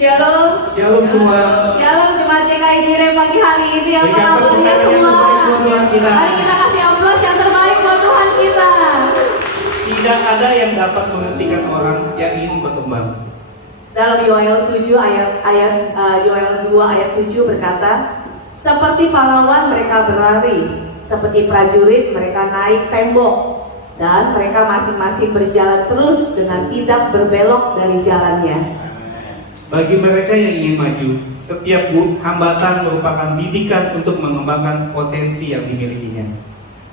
Shalom. Shalom semua. Shalom jemaat GKI Jireh pagi hari ini. Apa kabarnya semua? Mari kita kasih aplaus yang terbaik buat Tuhan kita. Tidak ada yang dapat menghentikan orang yang ingin berkembang. Dalam Yoel 7 Yoel 2 ayat 7 berkata, seperti pahlawan mereka berlari, seperti prajurit mereka naik tembok, dan mereka masing-masing berjalan terus dengan tidak berbelok dari jalannya. Bagi mereka yang ingin maju, setiap hambatan merupakan didikan untuk mengembangkan potensi yang dimilikinya.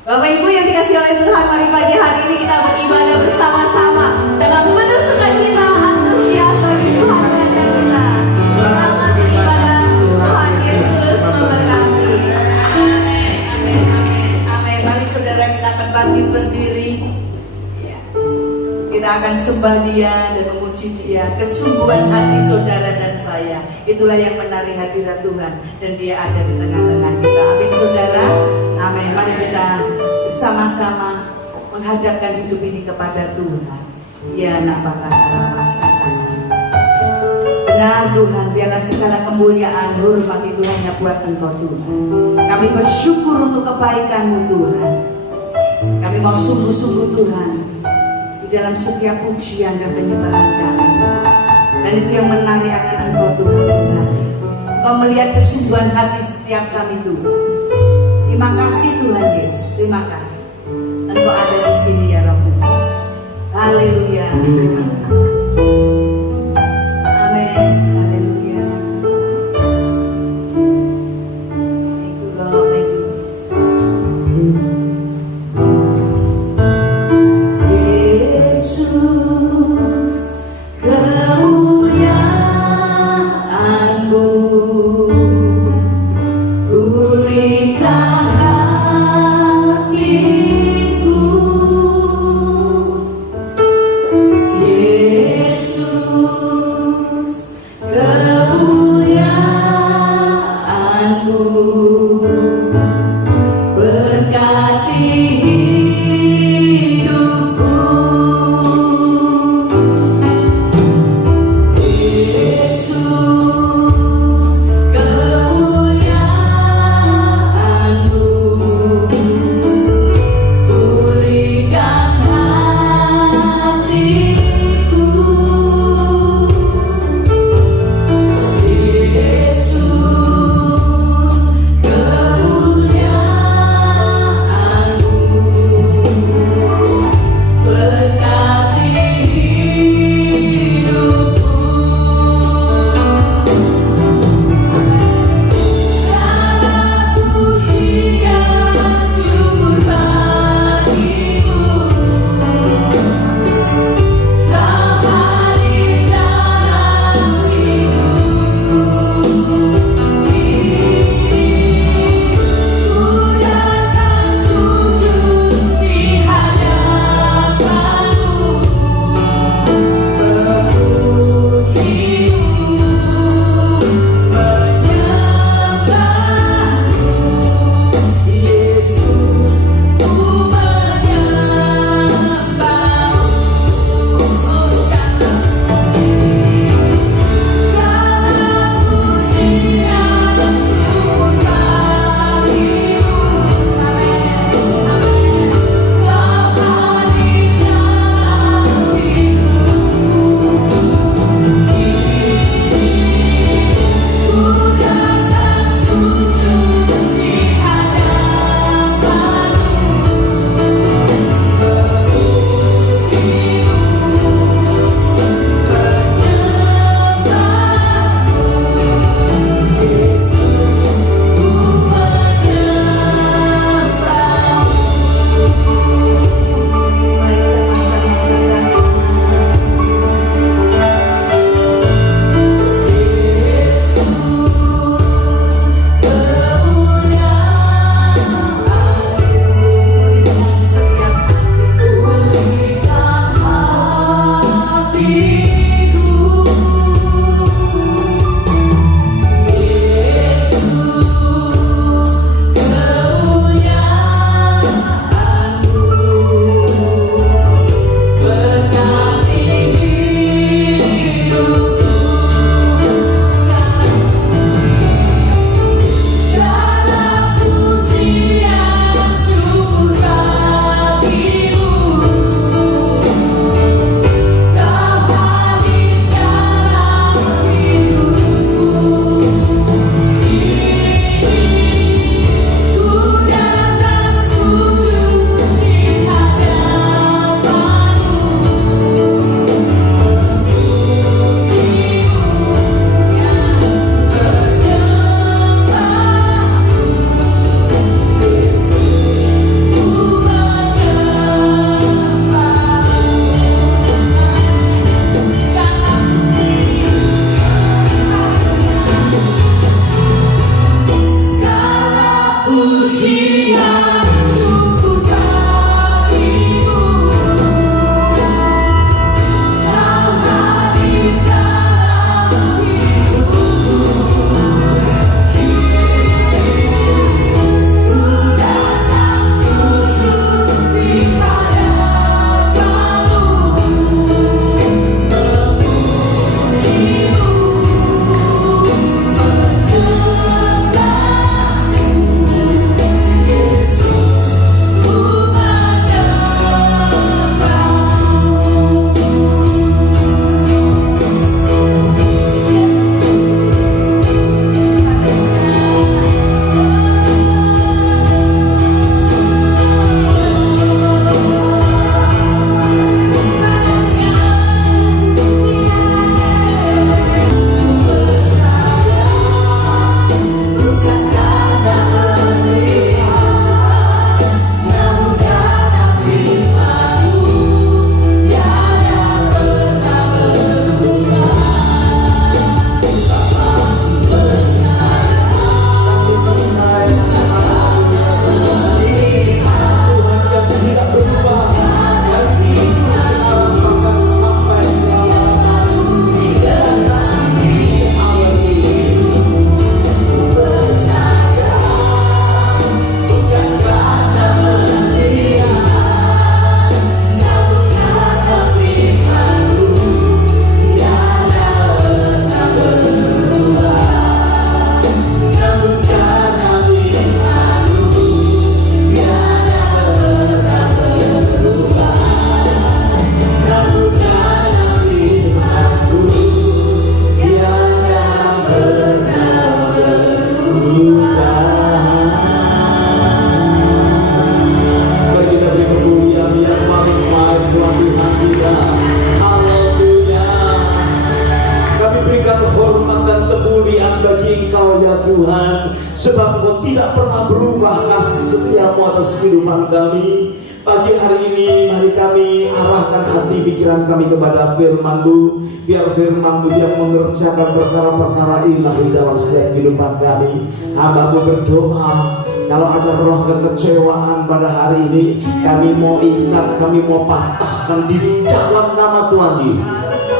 Bapak Ibu yang dikasihi oleh Tuhan, mari pagi hari ini kita beribadah bersama-sama dengan penuh sukacita, antusias bagi Tuhan raja kita. Selamat beribadah, Tuhan Yesus memberkati. Amin, amin, amin, amin. Mari saudara, kita akan bangkit berdiri. Kita akan sembah Dia dan memuji Dia. Kesungguhan hati saudara dan saya, itulah yang menarik hadirat Tuhan, dan Dia ada di tengah-tengah kita. Amin saudara, amin. Mari kita bersama-sama menghadapkan hidup ini kepada Tuhan. Ya napakah masyarakat. Benar Tuhan, biarlah segala kemuliaan, hormat itu hanya buat Engkau Tuhan. Kami bersyukur untuk kebaikan-Mu Tuhan. Kami mau sungguh-sungguh Tuhan di dalam setiap pujian dan penyembahan kami. Dan itu yang menarik akan Engkau Tuhan. Engkau melihat kesungguhan hati setiap kami Tuhan. Terima kasih Tuhan Yesus, terima kasih Engkau ada di sini ya Roh Kudus. Haleluya, terima kasih. Amin, haleluya. Thank you Lord, thank you Jesus. Yesus, kemuliaan-Mu pulihkan hatiku. Yesus Engkau ya Tuhan, sebab Engkau tidak pernah berubah kasih setiamu atas kehidupan kami. Pagi hari ini mari kami arahkan hati pikiran kami kepada firman-Mu. Biar firman-Mu yang mengerjakan perkara-perkara ilahi dalam setiap kehidupan kami. Hamba-Mu berdoa, kalau ada roh kekecewaan pada hari ini, kami mau ikat, kami mau patahkan di dalam nama Tuhan Yesus.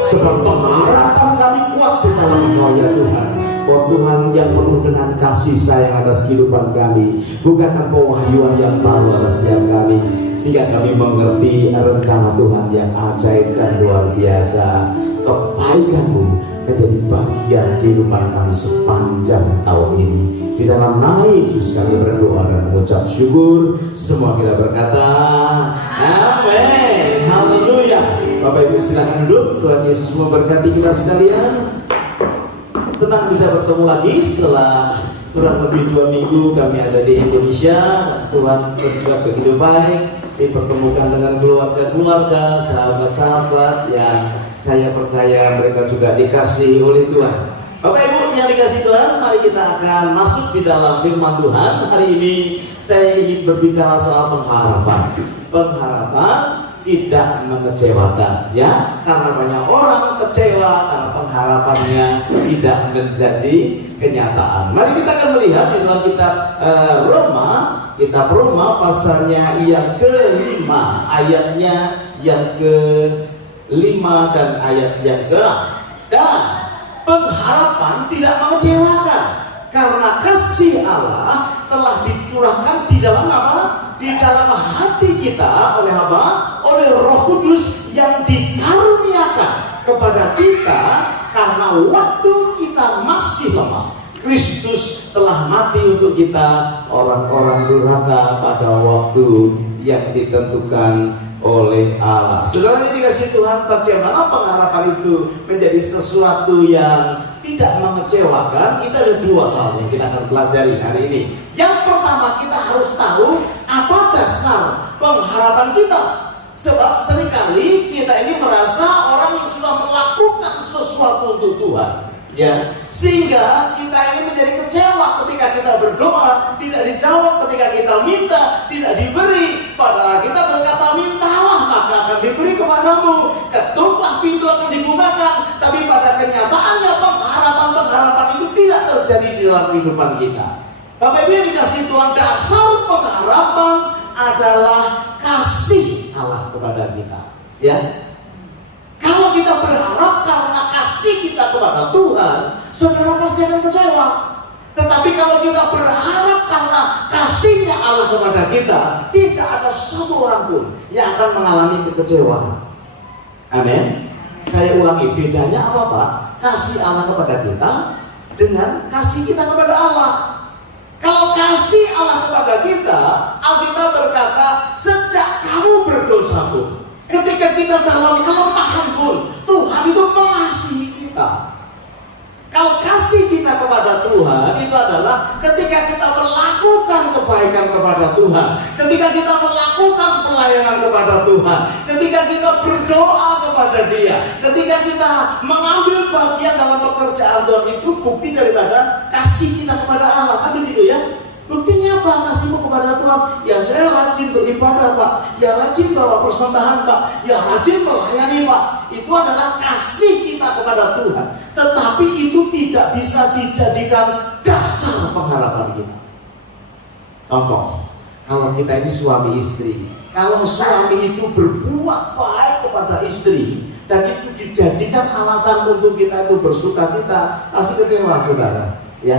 Sebab pengharapan kami kuat di dalam Engkau ya Tuhan. Oh Tuhan yang penuh dengan kasih sayang atas kehidupan kami, bukakan pewahyuan yang baru atas setiap kami, sehingga kami mengerti rencana Tuhan yang ajaib dan luar biasa. Kebaikan-Mu menjadi bagian kehidupan kami sepanjang tahun ini. Di dalam nama Yesus kami berdoa dan mengucap syukur. Semua kita berkata amin. Haleluya. Bapak Ibu silakan duduk. Tuhan Yesus memberkati kita sekalian. Senang bisa bertemu lagi setelah kurang lebih 2 minggu kami ada di Indonesia. Tuhan berbuat begitu baik, dipertemukan dengan keluarga-keluarga, sahabat-sahabat yang saya percaya mereka juga dikasihi oleh Tuhan. Bapak Ibu yang dikasihi Tuhan, mari kita akan masuk di dalam firman Tuhan. Hari ini saya ingin berbicara soal pengharapan. Pengharapan tidak mengecewakan, ya, karena banyak orang kecewa karena pengharapannya tidak menjadi kenyataan. Mari kita akan melihat di dalam kitab Roma pasalnya yang ke-5, ayatnya yang ke-5 dan ayat yang ke-6. Dan pengharapan tidak mengecewakan karena kasih Allah telah dicurahkan di dalam apa? Di dalam hati kita oleh apa? Oleh Roh Kudus yang dikaruniakan kepada kita karena waktu kita masih lemah. Kristus telah mati untuk kita orang-orang durhaka pada waktu yang ditentukan oleh Allah. Saudara ini dikasih Tuhan, bagaimana pengharapan itu menjadi sesuatu yang tidak mengecewakan? Itu ada 2 hal yang kita akan pelajari hari ini. Yang pertama, kita harus tahu apa dasar pengharapan kita. Sebab seringkali kita ini merasa orang yang sudah melakukan sesuatu untuk Tuhan, ya, sehingga kita ini menjadi kecewa ketika kita berdoa tidak dijawab, ketika kita minta tidak diberi. Padahal kita berkata mintalah maka akan diberi kepadamu, ketuklah pintu akan dibukakan. Tapi pada kenyataannya pengharapan itu tidak terjadi di dalam kehidupan kita. Bapak Ibu yang dikasih Tuhan, dasar pengharapan adalah kasih Allah kepada kita, ya. Kalau kita berharap karena kasih kita kepada Tuhan, saudara pasti akan kecewa. Tetapi kalau kita berharap karena kasihnya Allah kepada kita, tidak ada satu orang pun yang akan mengalami kekecewaan. Amin. Saya ulangi, bedanya apa Pak? Kasih Allah kepada kita dengan kasih kita kepada Allah. Kalau kasih Allah kepada kita, Alkitab berkata, sejak kamu berdosa pun, ketika kita dalam kelemahan pun, Tuhan itu mengasihi kita. Kalau kasih kita kepada Tuhan itu adalah ketika kita melakukan kebaikan kepada Tuhan, ketika kita melakukan pelayanan kepada Tuhan, ketika kita berdoa kepada Dia, ketika kita mengambil bagian dalam pekerjaan Tuhan, itu bukti daripada kasih kita kepada Allah, kan begitu ya? Buktinya apa kasihmu kepada Tuhan? Ya saya rajin beribadah Pak, ya rajin bawa persembahan Pak, ya rajin melayani Pak. Itu adalah kasih kita kepada Tuhan. Tetapi itu tidak bisa dijadikan dasar pengharapan kita. Contoh, kalau kita ini suami istri, kalau suami itu berbuat baik kepada istri dan itu dijadikan alasan untuk kita itu bersukacita, pasti kecewa saudara, ya.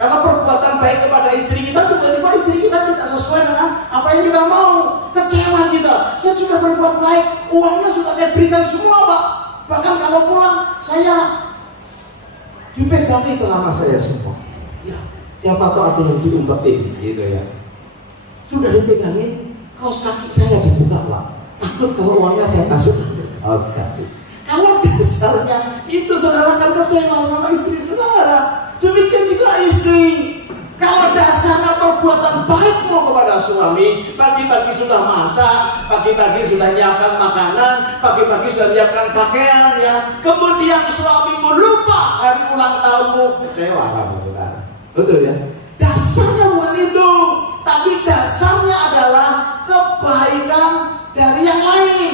Karena perbuatan baik kepada istri kita, tiba-tiba istri kita tidak sesuai dengan apa yang kita mau, kecewa kita. Saya sudah berbuat baik, uangnya sudah saya berikan semua Pak. Bahkan kalau pulang saya dipegangi celana saya semua. Ya, siapa tahu ada yang diumpetin, gitu ya. Sudah dipegangi, kaos kaki saya dibuka Pak. Takut kalau uangnya saya masuk ke kaos kaki. Kalau dasarnya itu saudara akan kecewa sama istri saudara. Demikian juga istri. Kalau dasarnya perbuatan baikmu kepada suami, pagi-pagi sudah masak, pagi-pagi sudah nyiapkan makanan, pagi-pagi sudah nyiapkan pakaian, ya. Kemudian suamimu lupa hari ulang tahunmu, kecewa kamu saudara. Betul ya? Dasarnya bukan itu, tapi dasarnya adalah kebaikan dari yang lain.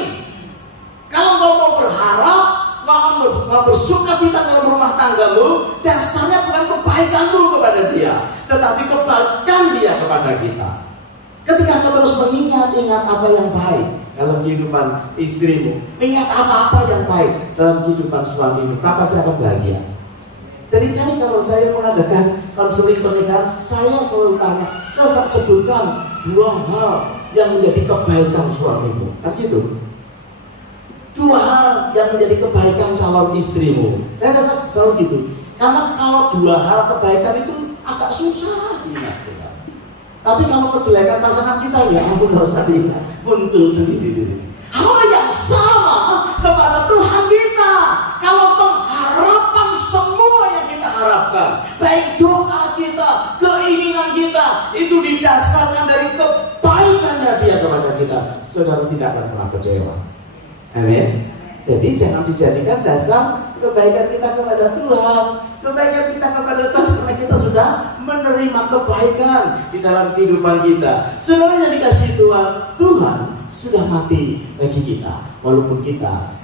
Kalau kau mau berharap, mau bersuka cita dalam rumah tanggamu, dasarnya bukan kebaikanmu kepada dia, tetapi kebaikan dia kepada kita. Ketika kau terus mengingat apa yang baik dalam kehidupan istrimu, ingat apa-apa yang baik dalam kehidupan suamimu, maka pasti akan bahagia. Seringkali kalau saya mengadakan konseling pernikahan, saya selalu tanya, coba sebutkan 2 hal yang menjadi kebaikan suamimu, kan gitu. 2 hal yang menjadi kebaikan calon istrimu. Saya rasa selalu gitu. Karena kalau 2 hal kebaikan itu agak susah diingat. Tapi kalau kejelekan pasangan kita, ya ampun, nggak usah diingat, muncul sendiri. Hal yang sama kepada Tuhan kita. Kalau pengharapan semua yang kita harapkan, baik doa kita, keinginan kita, itu didasarkan dari kebaikannya dia kepada kita, saudara tidak akan pernah kecewa. Amin. Jadi jangan dijadikan dasar kebaikan kita kepada Tuhan. Kebaikan kita kepada Tuhan karena kita sudah menerima kebaikan di dalam kehidupan kita. Saudara yang dikasihi Tuhan, Tuhan sudah mati bagi kita, walaupun kita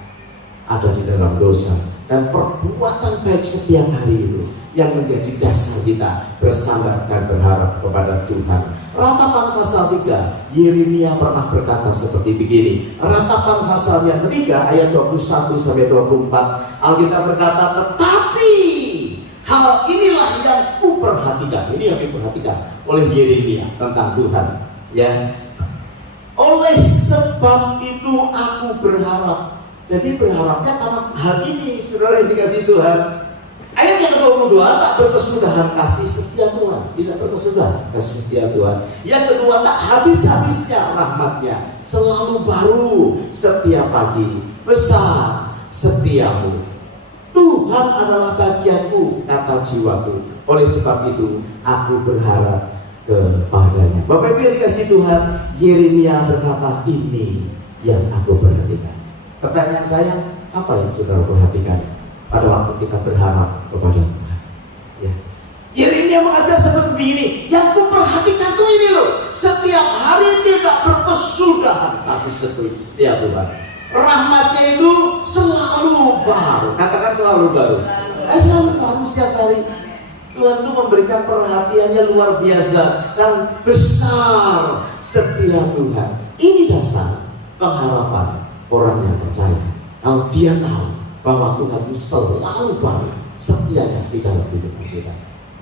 ada di dalam dosa. Dan perbuatan baik setiap hari itu yang menjadi dasar kita bersandar dan berharap kepada Tuhan. Ratapan pasal 3, Yeremia pernah berkata seperti begini. Ratapan pasal yang ketiga ayat 21-24, Alkitab berkata, tetapi hal inilah yang kuperhatikan. Ini yang diperhatikan oleh Yeremia tentang Tuhan. Ya, oleh sebab itu aku berharap. Jadi berharapnya karena hal ini, saudara yang dikasihi Tuhan. Ayat yang ke-22, tak berkesudahan kasih setia Tuhan. Tidak berkesudahan kasih setia Tuhan. Yang kedua, tak habis-habisnya rahmatnya, selalu baru setiap pagi, besar setiamu. Tuhan adalah bagianku, kata jiwaku. Oleh sebab itu aku berharap kepadanya. Bapak Ibu yang dikasihi Tuhan, Yeremia berkata, ini yang aku perhatikan. Pertanyaan saya, apa yang saudara perhatikan pada waktu kita berharap kepada Tuhan? Ya. Yeremia mengajar seperti ini. Yang kuperhatikan tuh ini loh, setiap hari tidak berkesudahan kasih setia Tuhan. Rahmatnya itu selalu baru. Katakan selalu baru. Selalu baru setiap hari. Tuhan itu memberikan perhatiannya luar biasa dan besar setia Tuhan. Ini dasar pengharapan orang yang percaya. Kalau dia tahu bahwa Tuhan itu selalu baru setianya di dalam hidup kita.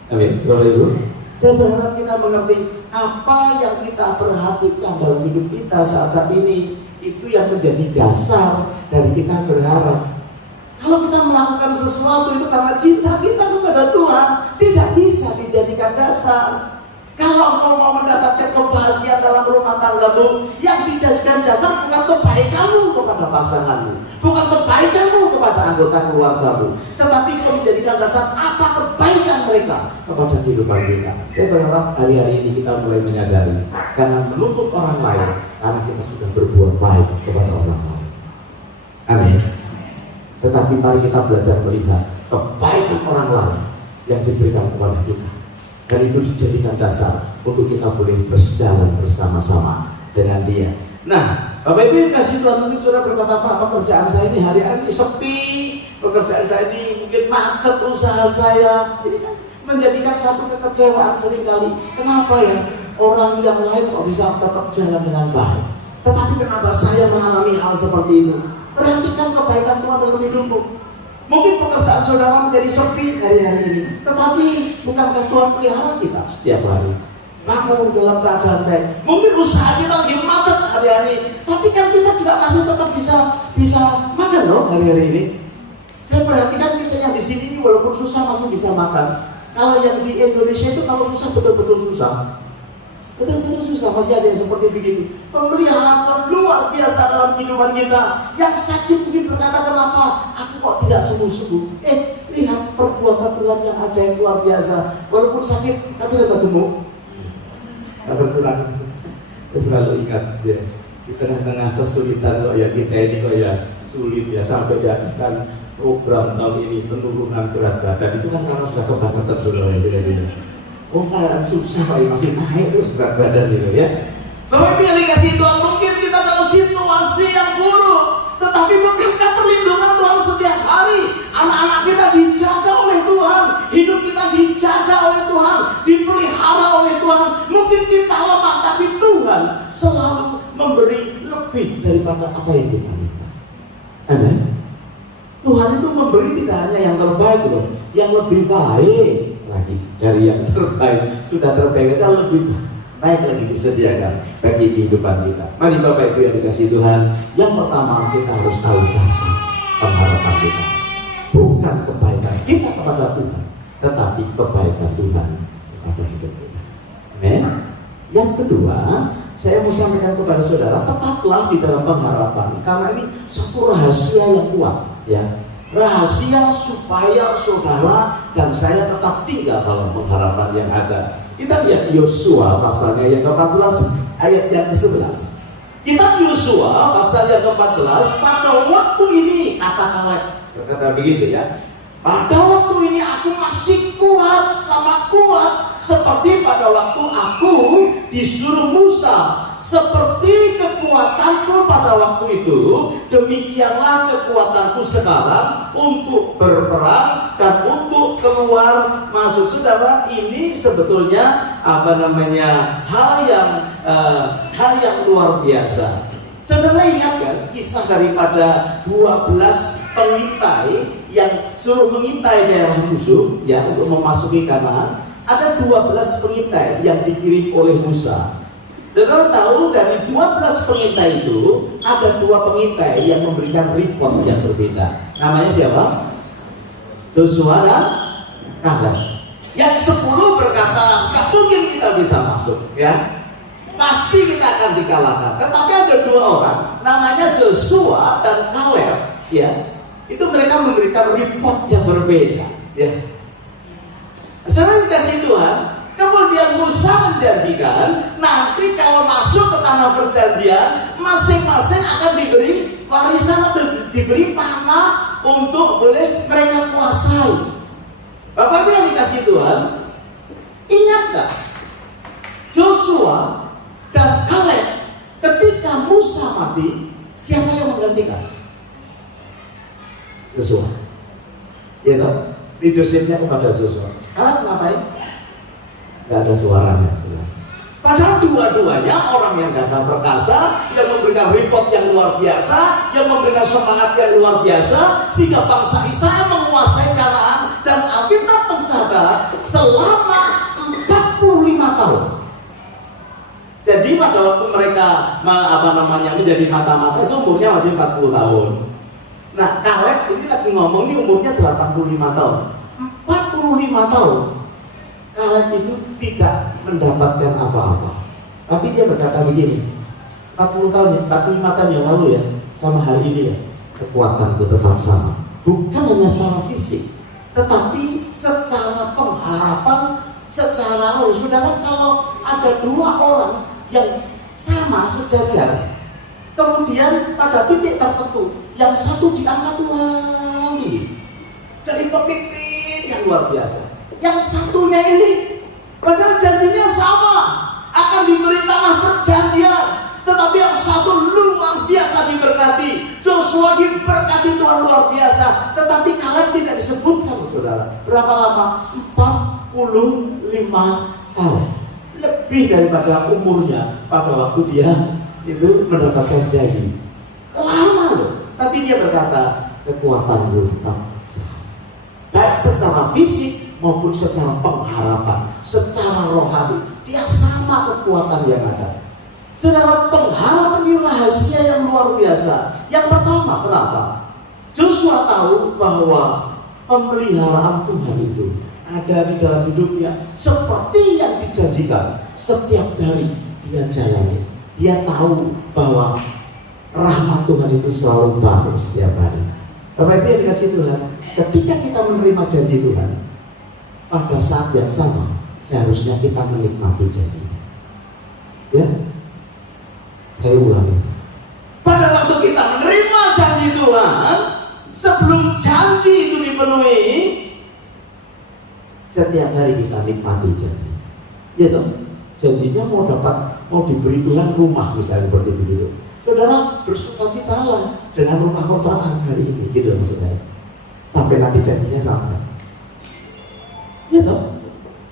Amin. Bapak Ibu, saya berharap kita mengerti apa yang kita perhatikan dalam hidup kita saat ini, itu yang menjadi dasar dari kita berharap. Kalau kita melakukan sesuatu itu karena cinta kita kepada Tuhan, tidak bisa dijadikan dasar. Kalau kau mau mendapatkan kebahagiaan dalam rumah tanggamu, yang dijadikan dasar bukan kebaikanmu kepada pasanganmu, bukan kebaikanmu kepada anggota keluargamu, tetapi kau menjadikan dasar apa kebaikan mereka kepada kehidupan kita. Saya berharap hari-hari ini kita mulai menyadari, jangan menuntut orang lain karena kita sudah berbuat baik kepada orang lain. Amin. Tetapi mari kita belajar melihat kebaikan orang lain yang diberikan kepada kita. Dan itu dijadikan dasar untuk kita boleh berjalan bersama-sama dengan dia. Nah, Bapak Ibu kasih Tuhan, mungkin saudara berkata, Pak, pekerjaan saya ini hari-hari sepi, pekerjaan saya ini mungkin macet usaha saya. Ini kan menjadikan satu kekecewaan seringkali. Kenapa ya? Orang yang lain kok bisa tetap jalan dengan baik, tetapi kenapa saya mengalami hal seperti itu? Perhatikan kebaikan Tuhan dalam hidupmu. Mungkin pekerjaan saudara menjadi sepi hari-hari ini, tetapi bukankah Tuhan pelihara kita setiap hari? Bangun dalam keadaan baik. Mungkin usaha kita lagi macet hari-hari, tapi kan kita juga masih tetap bisa makan loh hari-hari ini. Saya perhatikan kita yang di sini walaupun susah masih bisa makan. Kalau yang di Indonesia itu kalau susah betul-betul susah. Betul-betul susah, masih ada yang seperti begitu. Pemeliharaan luar biasa dalam kehidupan kita. Yang sakit mungkin berkata, kenapa aku kok tidak sembuh-sembuh? Lihat perbuatan Tuhan yang ajaib luar biasa. Walaupun sakit, tapi lebih gemuk. Tak berkurang. Saya selalu ingat ya, di tengah-tengah kesulitan kok ya kita ini kok ya sulit ya, sampai diadakan program tahun ini penurunan berat badan. Itu kan karena sudah kebangetan saudara yang beda-beda. Oh kan susah Pak, masih naik terus berat badan gitu ya. Bapak Ibu yang dikasih Tuhan, mungkin kita dalam situasi yang buruk, tetapi bukankah perlindungan Tuhan setiap hari? Anak-anak kita dijaga oleh Tuhan, hidup kita dijaga oleh Tuhan, dipelihara oleh Tuhan. Mungkin kita lemah, tapi Tuhan selalu memberi lebih daripada apa yang kita minta. Amin. Tuhan itu memberi tidak hanya yang terbaik loh, yang lebih baik lagi dari yang terbaik. Sudah terbaik aja lebih baik lagi disediakan bagi kehidupan kita. Mari Bapak Ibu yang dikasih Tuhan, yang pertama kita harus tahu dasar pengharapan kita. Bukan kebaikan kita kepada Tuhan, tetapi kebaikan Tuhan kepada hidup kita. Amin. Yang kedua, saya mau sampaikan kepada saudara, tetaplah di dalam pengharapan, karena ini satu rahasia yang kuat, ya. Rahasia supaya saudara dan saya tetap tinggal dalam pengharapan yang ada. Kita lihat Yosua pasalnya yang ke-14 ayat yang ke-11. Kitab Yosua pasal yang ke-14, pada waktu ini kata Kaleb berkata begitu ya. Pada waktu ini aku masih kuat sama kuat seperti pada waktu aku disuruh Musa. Seperti kekuatanku pada waktu itu, demikianlah kekuatanku sekarang untuk berperang dan untuk keluar masuk. Saudara, ini sebetulnya hal yang luar biasa. Saudara ingat kan kisah daripada 12 pengintai yang suruh mengintai daerah musuh ya untuk memasuki Kanaan. Ada 12 pengintai yang dikirim oleh Musa. Saudara tahu dari 12 pengintai itu ada 2 pengintai yang memberikan report yang berbeda. Namanya siapa? Joshua dan Kaleb. Yang 10 berkata, nggak mungkin kita bisa masuk, ya. Pasti kita akan dikalahkan. Tetapi ada 2 orang, namanya Joshua dan Kaleb, ya. Itu mereka memberikan report yang berbeda, ya. Saudara dikasih Tuhan. Kemudian Musa menjanjikan nanti kalau masuk ke tanah perjanjian masing-masing akan diberi warisan atau diberi tanah untuk boleh mereka kuasai. Bapak Ibu yang dikasih Tuhan, ingat gak Joshua dan Kaleb ketika Musa mati, siapa yang menggantikan? Joshua. Ya toh? Leadershipnya kepada Joshua. Kaleb ngapain? Gak ada suaranya, saudara. Padahal dua-duanya orang yang gagah perkasa, yang memberikan report yang luar biasa, yang memberikan semangat yang luar biasa, sehingga bangsa Israel menguasai Kanaan. Dan Alkitab mencatat selama 45 tahun. Jadi pada waktu mereka menjadi mata-mata itu umurnya masih 40 tahun. Nah, Kaleb ini lagi ngomong ini umurnya 85 tahun. 45 tahun. Kaleb itu tidak mendapatkan apa-apa. Tapi dia berkata begini, 45 tahun yang lalu ya, sama hari ini ya, kekuatanku tetap sama. Bukan hanya secara fisik, tetapi secara pengharapan, secara roh. Saudara, kalau ada 2 orang yang sama sejajar, kemudian pada titik tertentu, yang satu diangkat Tuhan ini jadi pemimpin yang luar biasa. Yang satunya ini padahal janjinya sama, akan diberi tanah perjanjian, tetapi yang satu luar biasa diberkati. Joshua diberkati Tuhan luar biasa, tetapi Kaleb tidak disebutkan, saudara. Berapa lama? 45 tahun, lebih daripada umurnya pada waktu dia itu mendapatkan janji. Lama loh, tapi dia berkata kekuatanku tetap sama, baik secara fisik maupun secara pengharapan, secara rohani, dia sama kekuatan yang ada. Saudara, pengharapan ini rahasia yang luar biasa. Yang pertama, kenapa? Joshua tahu bahwa pemeliharaan Tuhan itu ada di dalam hidupnya seperti yang dijanjikan. Setiap hari dia jalani. Dia tahu bahwa rahmat Tuhan itu selalu baru setiap hari. Bapak Ibu yang dikasih Tuhan, ketika kita menerima janji Tuhan, pada saat yang sama seharusnya kita menikmati janjinya. Ya, saya ulangi. Pada waktu kita menerima janji Tuhan, sebelum janji itu dipenuhi, setiap hari kita nikmati janji. Ya toh, janjinya mau diberi Tuhan rumah misalnya seperti begitu. Saudara bersukacitalah dengan rumah kontrakan hari ini, gitu maksudnya. Sampai nanti janjinya sampai. Ya toh,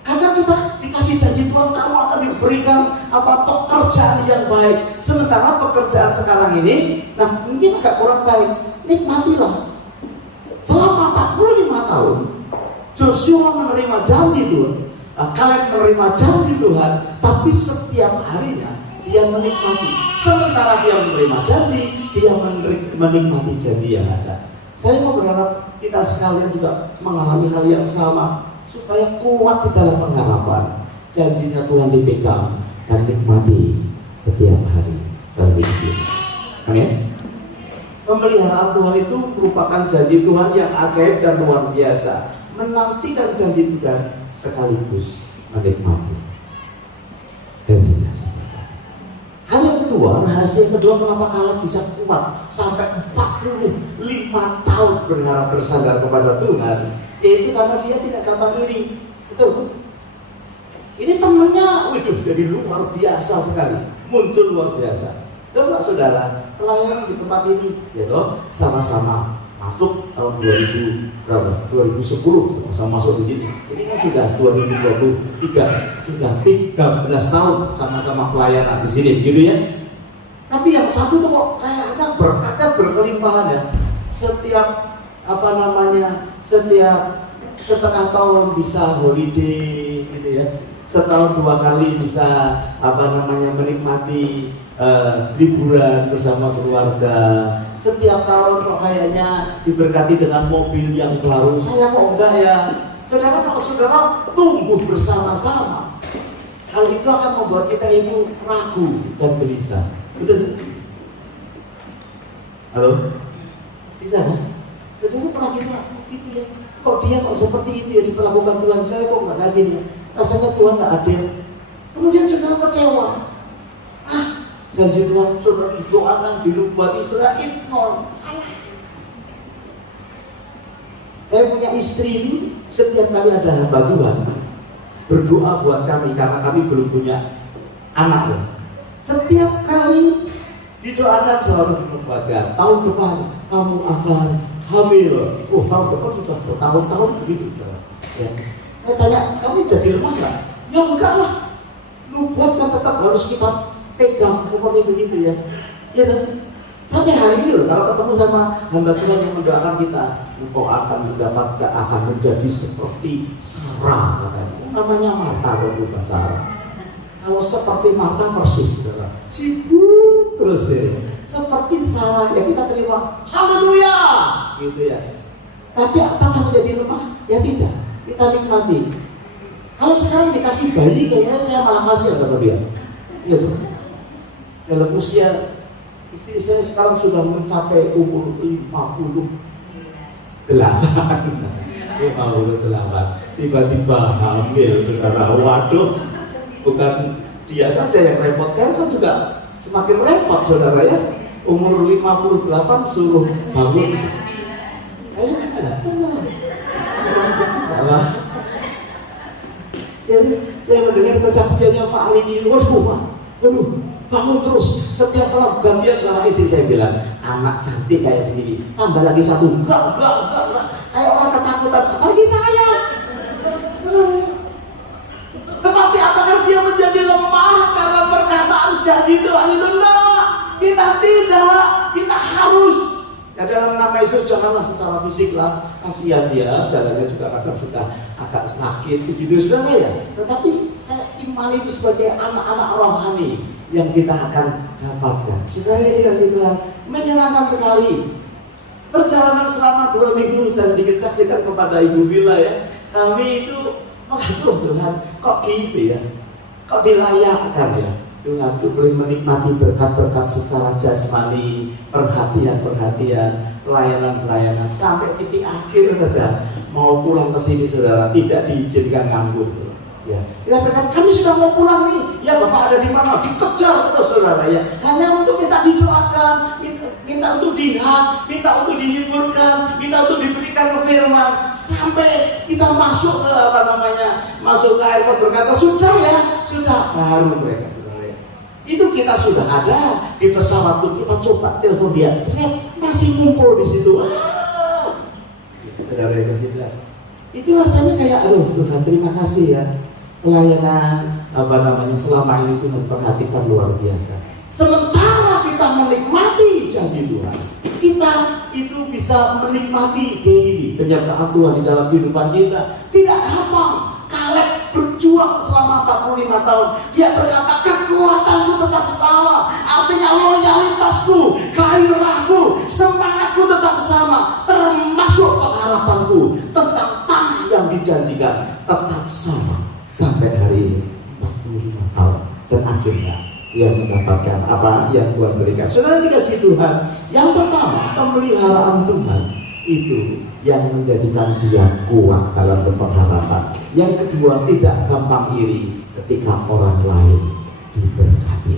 kadang kita dikasih janji Tuhan, kamu akan diberikan pekerjaan yang baik. Sementara pekerjaan sekarang ini, nah mungkin agak kurang baik. Nikmatilah. Selama 45 tahun, Joshua menerima janji Tuhan. Kaleb menerima janji Tuhan, tapi setiap harinya dia menikmati. Sementara dia menerima janji, dia menikmati janji yang ada. Saya mau berharap kita sekalian juga mengalami hal yang sama, supaya kuat di dalam pengharapan. Janjinya Tuhan dipegang dan nikmati setiap hari dalam hidup kita. Amin. Pemeliharaan Tuhan itu merupakan janji Tuhan yang ajaib dan luar biasa. Menantikan janji Tuhan sekaligus menikmati janjinya. Hal yang kedua, rahasia kedua kenapa Kaleb bisa kuat sampai 45 tahun berharap bersandar kepada Tuhan, yaitu karena dia tidak gampang iri. Betul? Ini temennya, waduh, jadi luar biasa sekali, muncul luar biasa. Coba saudara, pelayanan di tempat ini, ya toh, sama-sama masuk tahun 2010 sama masuk di sini. Ini kan sudah 2023, sudah 13 tahun sama-sama pelayanan di sini, begitu ya. Tapi yang satu tuh kok kayaknya ada berkelimpahan ya. Setiap setiap setengah tahun bisa holiday, gitu ya. Setahun 2 kali bisa menikmati liburan bersama keluarga. Setiap tahun kok kayaknya diberkati dengan mobil yang baru. Saya kok enggak ya? Saudara, kalau saudara tumbuh bersama-sama, hal itu akan membuat kita itu ragu dan gelisah. Betul? Halo? Bisa kan? Saudara pernah gitu ya? Kok dia kok seperti itu ya diperlakukan Tuhan, saya kok enggak kayak gini ya? Rasanya Tuhan enggak adil. Kemudian saudara kecewa. Janji Tuhan saudara didoakan, dilubati, saudara ignore. Saya punya istri itu setiap kali ada hamba Tuhan berdoa buat kami karena kami belum punya anak. Setiap kali didoakan selalu dinubuatkan, tahun depan kamu akan hamil. Oh, tahun depan sudah bertahun-tahun begitu. Ya. Saya tanya, kamu jadi lemah nggak? Ya enggak lah. Nubuat kan tetap harus kita pegang seperti begitu ya. Ya kan? Sampai hari ini loh, kalau ketemu sama hamba Tuhan yang mendoakan kita, engkau akan mendapatkan, akan menjadi seperti Sarah katanya. Namanya Marta kalau bukan Sarah. Kalau seperti Marta persis, saudara. Sibuk terus deh. Seperti Sarah ya kita terima, haleluya, gitu ya. Tapi apakah menjadi lemah? Ya tidak. Kita nikmati. Kalau sekarang dikasih bayi, kayaknya saya malah kasih kepada dia. Iya tuh. Dalam usia istri saya sekarang sudah mencapai umur 58. Tiba-tiba hamil, saudara. Waduh, bukan dia saja yang repot, saya kan juga semakin repot, saudara ya. Umur 58 suruh bangun. Saya ada tenang. Saya mendengar kesaksiannya Pak Riki. Waduh, bangun terus. Setiap kali gantian sama istri saya bilang, anak cantik kayak begini, tambah lagi satu, enggak, kayak orang ketakutan, apalagi saya. Tetapi apakah dia menjadi lemah karena perkataan janji Tuhan itu? Enggak, kita tidak, kita harus. Ya dalam nama Yesus janganlah secara fisik lah, kasihan dia, jalannya juga kadang sudah agak sakit begitu saudara ya. Tetapi saya imani itu sebagai anak-anak rohani yang kita akan dapatkan. Saudara ini kasih Tuhan menyenangkan sekali. Perjalanan selama 2 minggu saya sedikit saksikan kepada Ibu Villa ya. Kami itu, waduh Tuhan, kok gitu ya? Kok dilayakkan ya? Tuhan itu boleh menikmati berkat-berkat secara jasmani, perhatian-perhatian, pelayanan-pelayanan sampai titik akhir saja mau pulang ke sini saudara tidak diizinkan nganggur. Ya, kita berkata kami sudah mau pulang nih. Ya Bapak ada di mana? Dikejar terus saudara ya. Hanya untuk minta didoakan, minta untuk minta untuk dihiburkan, minta untuk diberikan firman. sampai kita masuk ke masuk ke airport berkata sudah ya, sudah, baru mereka itu kita sudah ada di pesawat pun kita coba telepon dia, masih ngumpul di situ. Saudara yang kasih, itu rasanya kayak aduh Tuhan terima kasih ya, pelayanan selama ini Tuhan perhatikan luar biasa. Sementara kita menikmati janji Tuhan, kita itu bisa menikmati daily penyertaan Tuhan di dalam kehidupan kita. Tidak gampang. Kaleb berjuang selama 45 tahun. Dia berkata kekuatanku tetap sama. Artinya loyalitasku, gairahku, semangatku tetap sama. Termasuk pengharapanku tentang tanah yang dijanjikan tetap sama sampai hari ini 45 tahun. Dan akhirnya dia mendapatkan apa yang Tuhan berikan. Saudara dikasih Tuhan, yang pertama pemeliharaan Tuhan itu yang menjadikan dia kuat dalam berpengharapan. Yang kedua, tidak gampang iri ketika orang lain diberkati.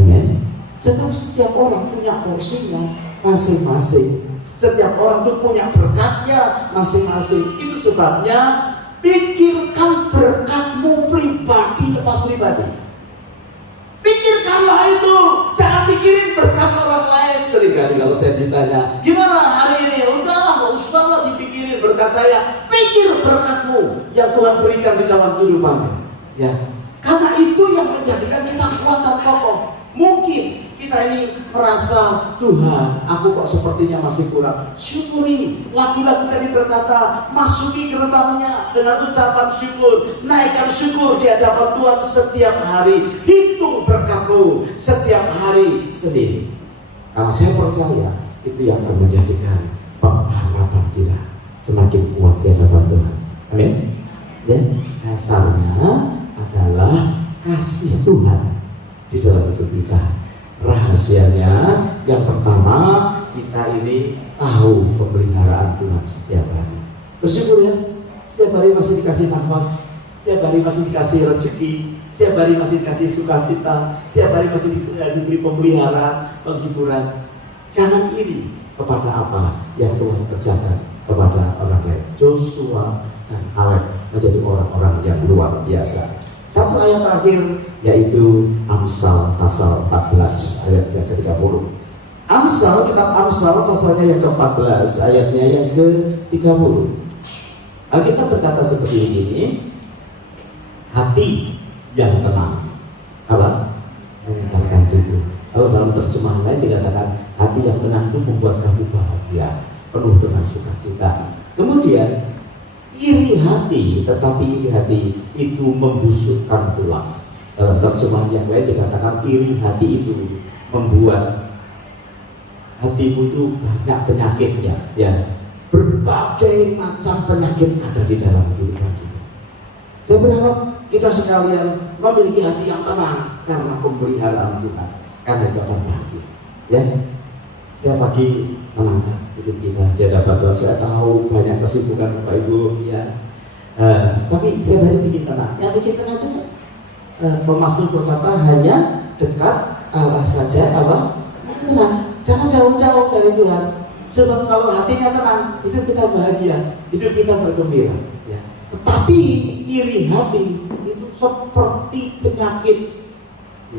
Amen. Sebab setiap orang punya porsinya masing-masing. Setiap orang itu punya berkatnya masing-masing. Itu sebabnya pikirkan berkatmu pribadi lepas pribadi. Pikirkanlah itu, jangan pikirin berkat orang lain. Seringkali kalau saya ditanya, gimana hari ini? Udahlah, gak usah lah dipikirin berkat saya. Pikir berkatmu yang Tuhan berikan di dalam kehidupanmu. Ya, karena itu yang menjadikan kita kuat dan kokoh. Mungkin kita ini merasa Tuhan, aku kok sepertinya masih kurang. Syukuri, laki-laki tadi berkata, masuki gerbangnya dengan ucapan syukur, naikkan syukur di hadapan Tuhan setiap hari, hitung berkatmu setiap hari sendiri. Karena saya percaya itu yang akan menjadikan pengharapan kita semakin kuat di hadapan Tuhan. Amin. Dan dasarnya adalah kasih Tuhan di dalam hidup kita. Rahasianya yang pertama, kita ini tahu pemeliharaan Tuhan setiap hari. Bersyukur ya, setiap hari masih dikasih nafas, setiap hari masih dikasih rezeki, setiap hari masih dikasih sukacita, setiap hari masih diberi pemeliharaan, penghiburan. Jangan iri kepada apa yang Tuhan kerjakan kepada orang lain. Joshua dan Kaleb menjadi orang-orang yang luar biasa. Satu ayat terakhir yaitu Amsal pasal 14 ayat yang ke-30. Amsal, kitab Amsal pasalnya yang ke-14 ayatnya yang ke-30. Alkitab berkata seperti ini, hati yang tenang apa? Menyenangkan tubuh. Kalau dalam terjemahan lain dikatakan hati yang tenang itu membuat kamu bahagia, penuh dengan sukacita. Kemudian iri hati, tetapi iri hati itu membusukkan tulang. Dalam terjemahan yang lain dikatakan iri hati itu membuat hatimu itu banyak penyakitnya, ya. Berbagai macam penyakit ada di dalam kehidupan kita. Saya berharap kita sekalian memiliki hati yang tenang karena pemeliharaan Tuhan, karena itu akan bahagia. Ya, saya pagi menangkap hidup kita di hadapan Tuhan. Saya tahu banyak kesibukan Bapak Ibu, ya. Tapi saya baru bikin tenang. Yang bikin tenang itu Pemasmur berkata hanya dekat Allah saja apa? Tenang. Jangan jauh-jauh dari Tuhan. Sebab kalau hatinya tenang, hidup kita bahagia, hidup kita bergembira. Ya. Tetapi iri hati itu seperti penyakit.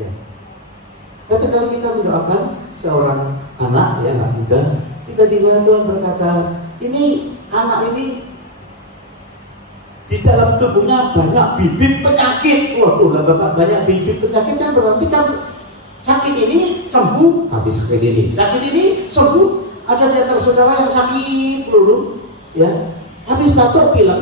Ya. Satu kali kita mendoakan seorang anak, ya, anak muda, tiba-tiba Tuhan berkata, ini anak ini di dalam tubuhnya banyak bibit penyakit. Waduh, Bapak, banyak bibit penyakit kan berarti kan sakit ini sembuh, habis sakit ini sembuh. Ada di antara saudara yang sakit dulu, ya, habis batuk pilek,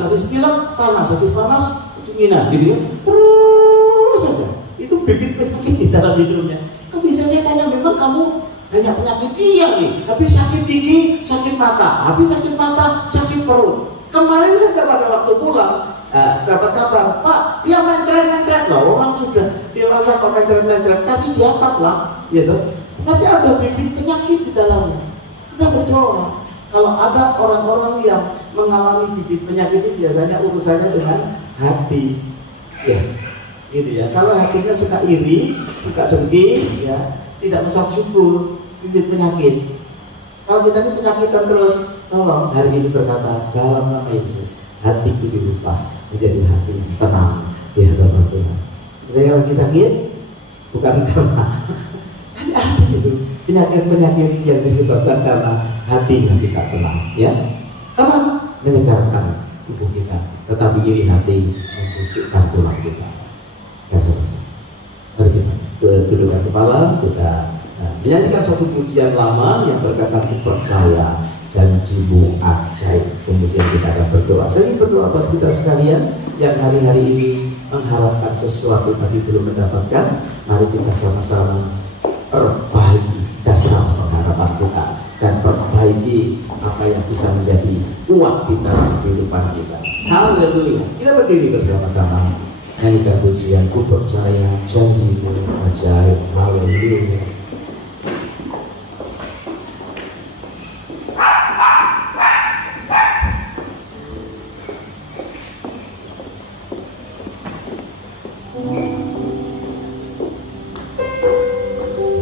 panas, habis panas kedinginan, gitu ya, terus saja. Itu bibit penyakit di dalam hidupnya. Kok bisa saya tanya, memang kamu banyak penyakit? Iya nih, habis sakit gigi, sakit mata, habis sakit mata, sakit perut. Kemarin saja pada waktu pulang, dapat kabar, Pak, dia mencret-mencret loh, orang sudah dewasa kok mencret-mencret, kasih diangkat lah, gitu. Tapi ada bibit penyakit di dalamnya. Kita berdoa, kalau ada orang-orang yang mengalami bibit penyakit ini biasanya urusannya dengan hati, ya, gitu ya. Kalau hatinya suka iri, suka dengki, ya, tidak mengucap syukur, bibit penyakit. Kalau kita ini penyakitan terus, tolong hari ini berkata dalam nama Yesus, hatiku dirubah menjadi hati yang tenang di hadapan Tuhan. Mereka lagi sakit, bukan karena ada itu penyakit-penyakit yang disebabkan karena hati yang tidak tenang, ya. Karena menyegarkan tubuh kita, tetapi iri hati membusukkan tulang kita. Ya selesai. Mari kita tundukkan kepala, kita menyanyikan satu pujian lama yang berkata ku percaya janjimu ajaib. Kemudian kita akan berdoa. Saya ingin berdoa buat kita sekalian yang hari-hari ini mengharapkan sesuatu tapi belum mendapatkan. Mari kita sama-sama perbaiki dasar pengharapan kita dan perbaiki apa yang bisa menjadi kuat di dalam kehidupan kita. Haleluya. Kita berdiri bersama-sama nyanyikan pujian ku percaya janjimu ajaib. Haleluya.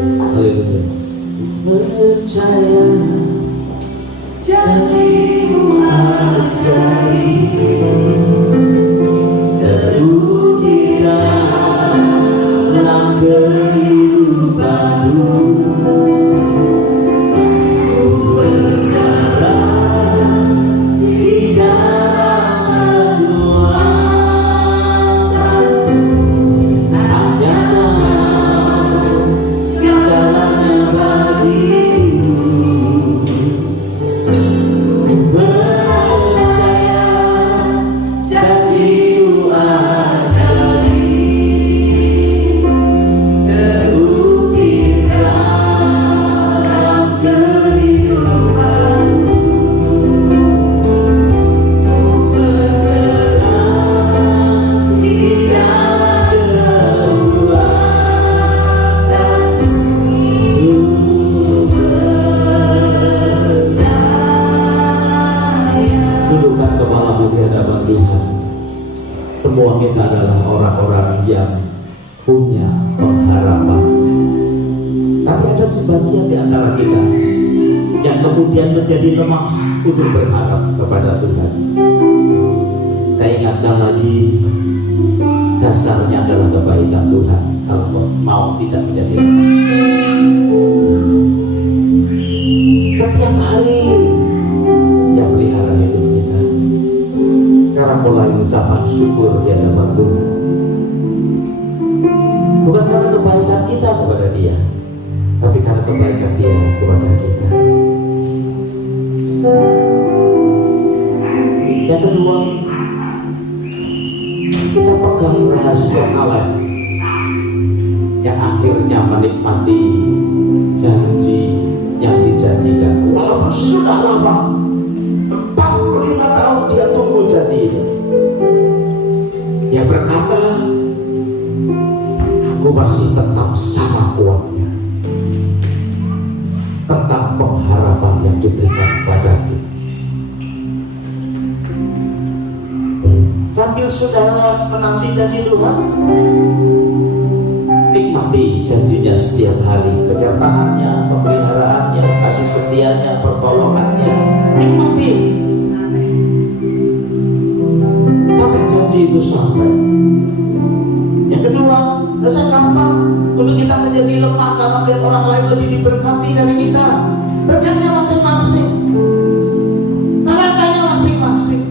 Haleluya. Percaya janjimu ajaib, terukiran dalam kehidupanmu. Ku berserah di dalam keluaranmu, hanya segalanya bagimu. Percaya janjimu ajaib, terukirkan dalam kehidupanmu. Ku berserah di dalam keluaranmu. Tundukkan kepalamu di hadapan Tuhan. Semua kita adalah orang-orang yang punya pengharapan. Tapi ada sebagian di antara kita yang kemudian menjadi lemah untuk berharap kepada Tuhan. Saya ingatkan lagi, dasarnya adalah kebaikan Tuhan. Kalau kau mau tidak menjadi lemah, setiap hari yang pelihara hidup kita. Sekarang mulai ucapan syukur di hadapan Tuhan. Bukan karena kebaikan kita kepada Dia, tapi karena kebaikan Dia kepada kita. Yang kedua, kita pegang rahasia Allah yang akhirnya menikmati janji yang dijanjikan. Walaupun sudah lama, 45 tahun dia tunggu janji ini. Dia berkata, aku masih tetap sama kuatnya tentang pengharapan yang diberikan padaku. Sambil saudara menanti janji Tuhan, nikmati janjinya setiap hari, penyertaannya, pemeliharaannya, kasih setianya, pertolongannya. Nikmati sampai janji itu sampai. Yang kedua, rasa gampang untuk kita menjadi lemah karena melihat orang lain lebih diberkati dari kita. Berkatnya masing-masing, talentanya masing-masing.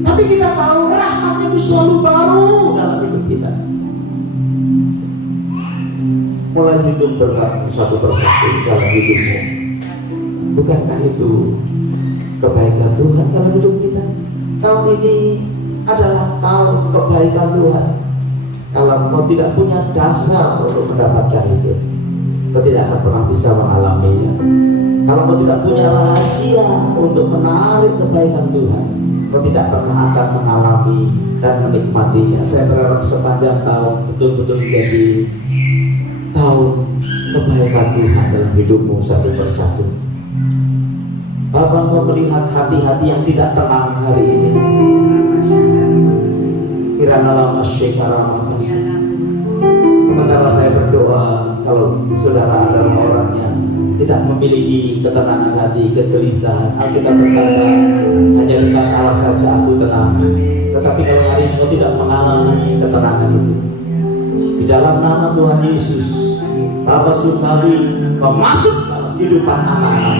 Tapi kita tahu rahmatnya itu selalu baru dalam hidup kita. Mulai hidup berkat satu persatu dalam hidupmu. Bukankah itu kebaikan Tuhan dalam hidup kita? Tahun ini adalah tahun kebaikan Tuhan. Kalau kau tidak punya dasar untuk mendapatkan itu, kau tidak akan pernah bisa mengalaminya. Kalau kau tidak punya rahasia untuk menarik kebaikan Tuhan, kau tidak pernah akan mengalami dan menikmatinya. Saya berharap sepanjang tahun betul-betul menjadi tahun kebaikan Tuhan dalam hidupmu satu persatu. Bapak, kau melihat hati-hati yang tidak tenang hari ini. Kirana lama syekara. Sementara saya berdoa, kalau saudara adalah orangnya tidak tidak memiliki ketenangan hati, kegelisahan. Alkitab berkata, hanya dekat Allah saja aku tenang. Tetapi kalau hari ini kau tidak mengalami ketenangan itu, di dalam nama Tuhan Yesus, Bapa surgawi, kau masuk dalam kehidupan anak-anak.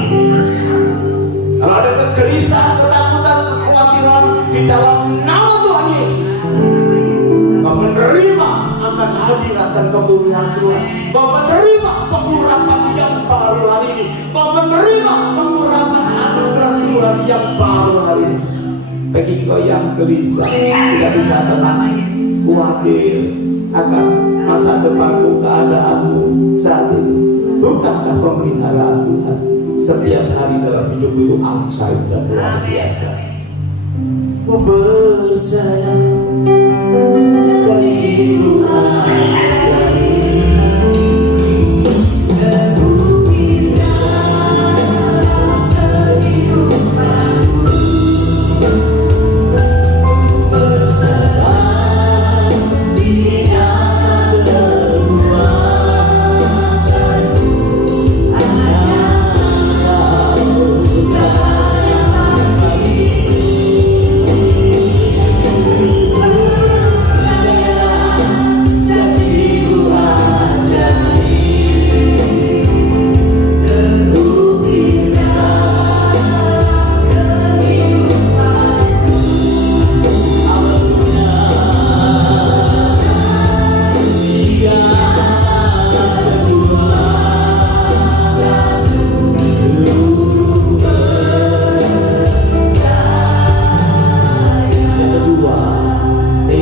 Kalau ada kegelisahan, ketakutan, kekhawatiran, di dalam nama Tuhan Yesus, kau menerima akan hadirat dan kemuliaan Tuhan. Kau menerima pengurapan yang baru hari ini. Kau menerima pengurapan anugerah Tuhan yang baru hari ini. Bagi kau yang gelisah, tidak bisa tenang, khawatir akan masa depanmu, keadaanmu saat ini, bukankah pemeliharaan Tuhan setiap hari dalam hidup itu ajaib dan luar biasa. Ku percaya janji Tuhan.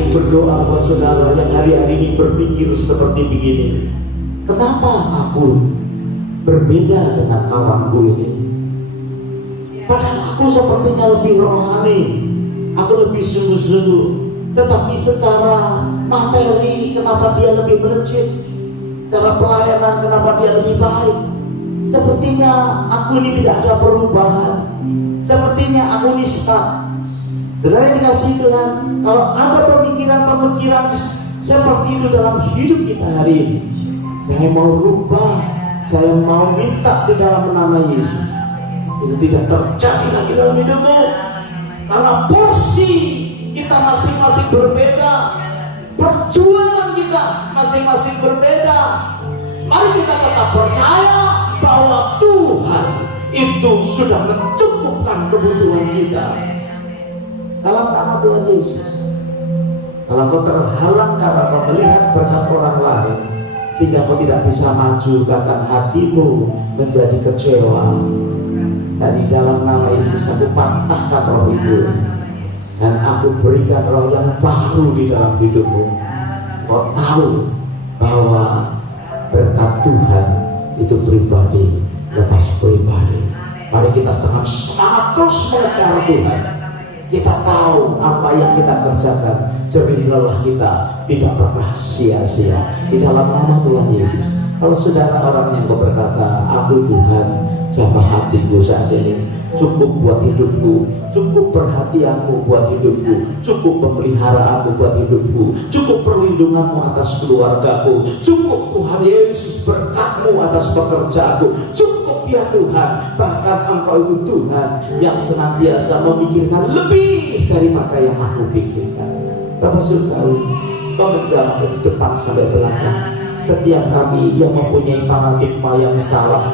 Berdoa buat saudara yang hari-hari ini berpikir seperti begini, kenapa aku berbeda dengan kawanku ini? Padahal aku sepertinya lebih rohani, aku lebih sungguh-sungguh, tetapi secara materi kenapa dia lebih melejit? Cara pelayanan kenapa dia lebih baik? Sepertinya aku ini tidak ada perubahan, sepertinya aku ini stuck. Saudara yang dikasihi Tuhan, kalau ada pemikiran-pemikiran seperti itu dalam hidup kita hari ini, saya mau rubah, saya mau minta di dalam nama Yesus, itu tidak terjadi lagi dalam hidupmu. Karena porsi kita masing-masing berbeda, perjuangan kita masing-masing berbeda. Mari kita tetap percaya bahwa Tuhan itu sudah mencukupkan kebutuhan kita. Dalam nama Tuhan Yesus, kalau kau terhalang karena kau melihat berkat orang lain sehingga kau tidak bisa maju, bahkan hatimu menjadi kecewa, dan di dalam nama Yesus aku patahkan roh itu dan aku berikan roh yang baru di dalam hidupmu. Kau tahu bahwa berkat Tuhan itu pribadi lepas pribadi. Mari kita dengan semangat terus mengejar Tuhan. Kita tahu apa yang kita kerjakan, jerih lelah kita tidak pernah sia-sia di dalam nama Tuhan Yesus. Kalau saudara orang yang berkata, aku Tuhan, jamah hatiku saat ini, cukup buat hidupku, cukup perhatianmu buat hidupku, cukup pemeliharaanmu buat hidupku, cukup perlindunganmu atas keluargaku, cukup Tuhan Yesus berkatmu atas pekerjaanku, cukup ya Tuhan, bahkan Engkau itu Tuhan yang senantiasa memikirkan lebih daripada yang aku pikirkan. Bapak surgawi, Kau menjamah dari depan sampai belakang setiap kami yang mempunyai paradigma yang salah,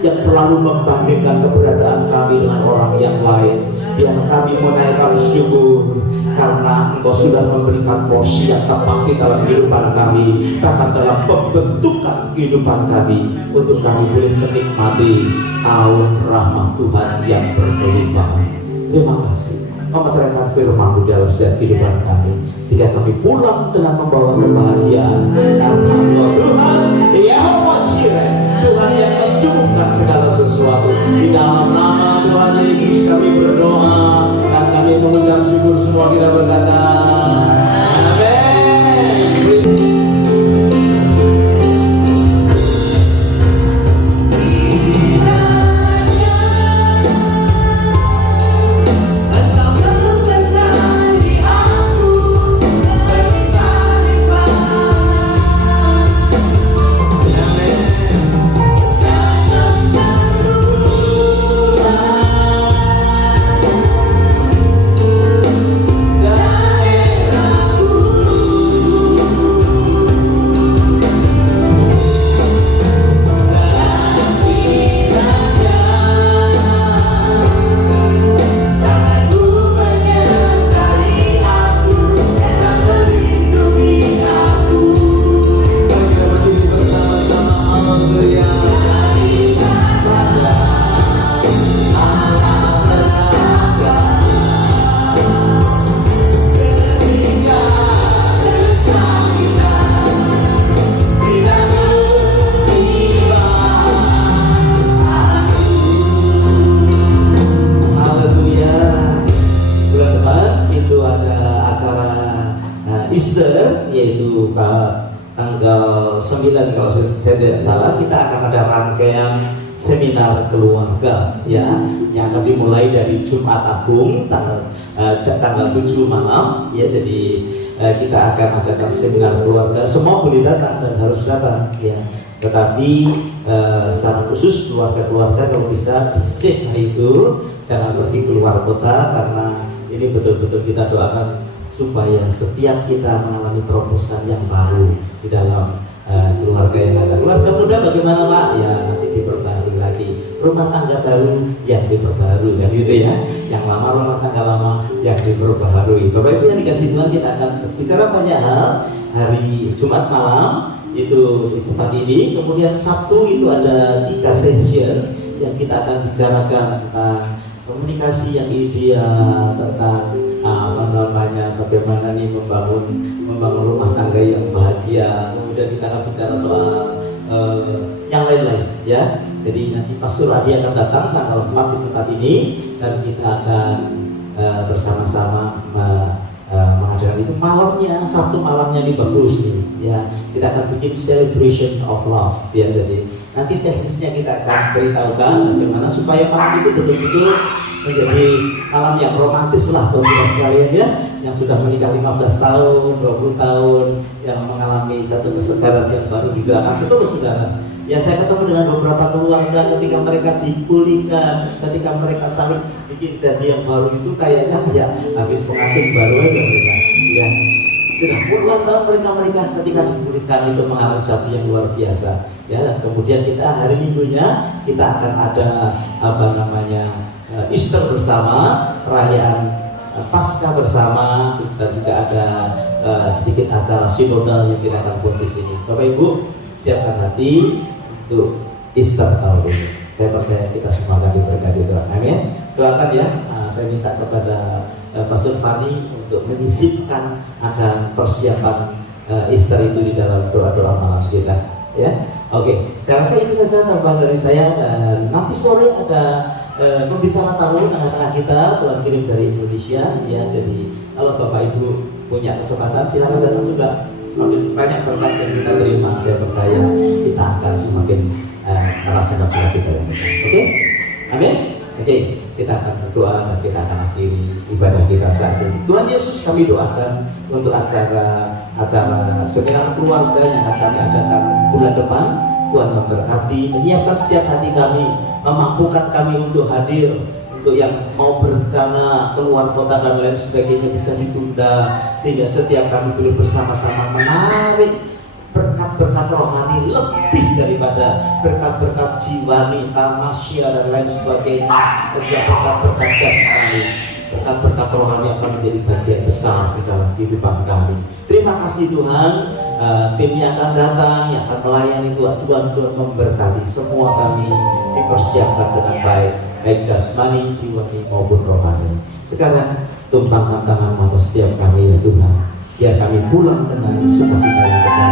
yang selalu membandingkan keberadaan kami dengan orang yang lain. Biar kami menaikkan syukur karena Engkau sudah memberikan porsi yang tepat di dalam kehidupan kami, bahkan dalam pembentukan kehidupan kami, untuk kami boleh menikmati tahun rahmat Tuhan yang berkelimpahan. Terima kasih memeteraikan firman-Mu dalam setiap kehidupan kami, sehingga kami pulang dengan membawa kebahagiaan karena Engkau Tuhan Yehova Jireh, Tuhan yang mencukupkan segala sesuatu. Di dalam nama Tuhan Yesus kami berdoa dan kami mengucap syukur, semua kita berkata amin. Easter, yaitu tanggal 9 kalau saya tidak salah, kita akan ada rangkaian seminar keluarga ya, yang akan dimulai dari Jumat Agung tanggal 7 malam ya. Jadi kita akan adakan seminar keluarga, semua boleh datang dan harus datang ya. Tetapi secara khusus keluarga-keluarga kalau bisa di-save hari itu, jangan pergi keluar kota, karena ini betul-betul kita doakan supaya setiap kita mengalami terobosan yang baru di dalam keluarga yang ada. Keluarga muda bagaimana Pak? Ya nanti diperbarui lagi. Rumah tangga baru yang diperbarui kan gitu ya. Yang lama rumah tangga lama yang diperbarui. Bapak Ibu yang dikasih Tuhan, kita akan bicara banyak hal hari Jumat malam itu di tempat ini. Kemudian Sabtu itu ada 3 session yang kita akan bicarakan tentang komunikasi yang ideal, tentang bagaimana nih membangun rumah tangga yang bahagia. Kemudian kita akan bicara soal yang lain-lain ya. Jadi nanti Pastor Adi akan datang tanggal 4 di tempat ini, dan kita akan bersama-sama mengadakan itu malamnya. Sabtu malamnya ini bagus nih ya. Kita akan bikin celebration of love ya. Jadi nanti teknisnya kita akan beritahukan bagaimana supaya malam itu betul-betul menjadi malam yang romantis lah buat kita sekalian ya, yang sudah menikah 15 tahun, 20 tahun, yang mengalami satu kesegaran yang baru di dalam. Betul saudara. Ya, saya ketemu dengan beberapa keluarga ketika mereka dipulihkan, ketika mereka saling bikin janji yang baru itu kayaknya habis pengantin baru aja mereka. Ya, sudah puluhan tahun mereka ketika dipulihkan itu mengalami sesuatu yang luar biasa. Ya, dan kemudian kita hari Minggunya kita akan ada Easter bersama, perayaan Paskah bersama, dan juga ada sedikit acara sinodal yang kita akan buat di sini. Bapak Ibu siapkan hati untuk Easter tahun ini. Saya percaya kita semua akan diberkati Tuhan. Amin. Doakan ya. Saya minta kepada Pastor Fani untuk menyisipkan akan persiapan Easter itu di dalam doa-doa malam kita. Ya. Oke. Saya rasa itu saja tambahan dari saya. Nanti sore ada pembicara tamu tengah-tengah kita, Tuhan kirim dari Indonesia ya. Jadi kalau Bapak Ibu punya kesempatan silakan datang juga. Semakin banyak berkat yang kita terima, saya percaya kita akan semakin merasakan sukacita yang besar. Oke? Amin? Oke, kita akan berdoa dan kita akan akhiri ibadah kita saat ini. Tuhan Yesus, kami doakan untuk acara seminar keluarga yang akan kami adakan bulan depan. Tuhan memberkati, menyiapkan setiap hati kami, memampukan kami untuk hadir, untuk yang mau berencana keluar kota dan lain sebagainya bisa ditunda, sehingga setiap kami boleh bersama-sama menarik berkat-berkat rohani lebih daripada berkat-berkat jiwani, tamasya dan lain sebagainya. Berkat-berkat jasmani, berkat-berkat rohani akan menjadi bagian besar di dalam kehidupan kami. Terima kasih Tuhan. Tim yang akan datang, yang akan melayani Tuhan memberkati semua kami, dipersiapkan dengan baik jasmani, jiwani maupun rohani. Sekarang tumpangkan tangan mata setiap kami ya Tuhan, biar kami pulang dengan sukacita yang besar.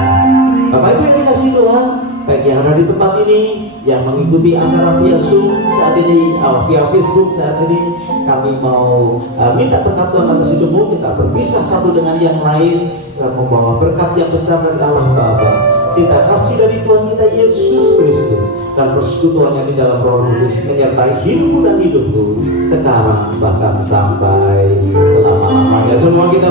Bapak Ibu yang dikasihi Tuhan, baik yang ada di tempat ini, yang mengikuti acara via Zoom saat ini, via Facebook saat ini, kami mau minta berkat Tuhan atas hidupmu. Kita berpisah satu dengan yang lain, dan membawa berkat yang besar dari Allah Bapa, cinta kasih dari Tuhan kita Yesus Kristus, dan persekutuan yang di dalam Roh Kudus menyertai hidupmu dan hidupku sekarang bahkan sampai selama-lamanya. Semua kita